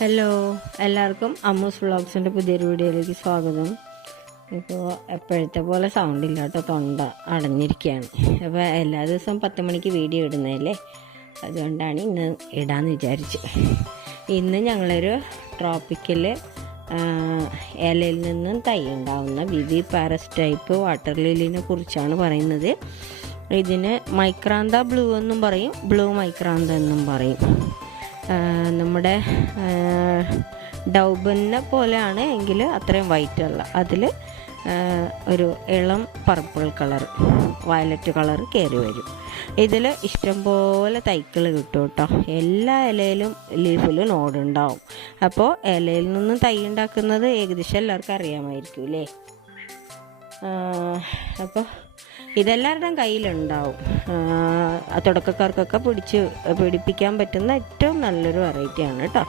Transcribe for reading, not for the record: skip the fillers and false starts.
Hello, എല്ലാവർക്കും അമ്മൂസ് വ്ളോഗ്സിൻ്റെ പുതിയൊരു വീഡിയോയിലേക്ക് സ്വാഗതം. ഇപ്പോൾ എപ്പോഴത്തെ പോലെ സൗണ്ട് ഇല്ല കേട്ടോ, തൊണ്ട അടഞ്ഞിരിക്കുകയാണ്. അപ്പോൾ എല്ലാ ദിവസവും 10 മണിക്ക് വീഡിയോ ഇടുന്നതല്ലേ, അതുകൊണ്ടാണ് ഇന്ന് ഇടാമെന്ന് വിചാരിച്ചു. ഇന്ന് ഞങ്ങളൊരു ട്രോപ്പിക്കൽ ഇലയിൽ നിന്നും തൈ ഉണ്ടാവുന്ന വിവി പാരസ് ടൈപ്പ് വാട്ടർ ലില്ലിനെ കുറിച്ചാണ് പറയുന്നത്. ഇതിന് മൈക്രാന്ത ബ്ലൂ എന്നും പറയും, ബ്ലൂ മൈക്രാന്ത എന്നും പറയും. നമ്മുടെ ഡൗബനെ പോലെയാണ് എങ്കിൽ അത്രയും വൈറ്റ് അല്ല. അതിൽ ഒരു ഇളം പർപ്പിൾ കളർ, വയലറ്റ് കളർ കയറി വരും. ഇതിൽ ഇഷ്ടംപോലെ തൈകൾ കിട്ടും കേട്ടോ. എല്ലാ ഇലയിലും ലീഫിലും നോടുണ്ടാവും. അപ്പോൾ ഇലയിൽ നിന്നും തൈ ഉണ്ടാക്കുന്നത് ഏകദേശം എല്ലാവർക്കും അറിയാമായിരിക്കും അല്ലേ. അപ്പോൾ ഇതെല്ലാവരുടെയും കയ്യിലുണ്ടാവും. തുടക്കക്കാർക്കൊക്കെ പിടിപ്പിക്കാൻ പറ്റുന്ന ഏറ്റവും നല്ലൊരു വെറൈറ്റിയാണ് കേട്ടോ.